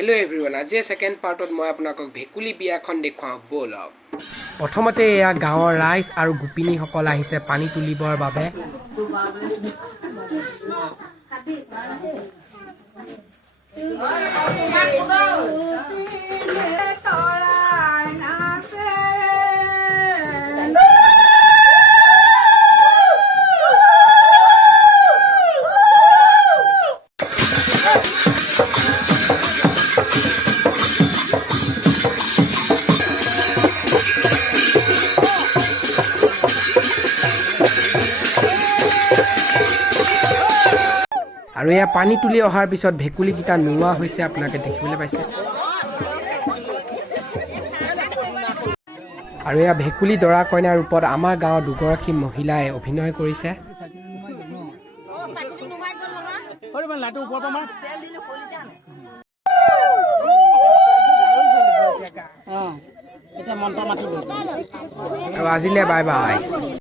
Hello' everyone, আজিৰ second পাৰ্টত মই আপোনালোকক ভেকুলী বিয়াখন দেখুৱাওঁ ব'লক। প্ৰথমতে এয়া গাঁৱৰ ৰাইজ আৰু গোপিনীসকল আহিছে পানী তুলিবৰ বাবে। আৰু এয়া পানী তুলি অহাৰ পিছত ভেকুলীকেইটা নোৱা হৈছে, আপোনালোকে দেখিবলৈ পাইছে। আৰু এয়া ভেকুলী দৰা কইনাৰ ৰূপত আমাৰ গাঁৱৰ দুগৰাকী মহিলাই অভিনয় কৰিছে। আৰু আজিলৈ বাই বাই।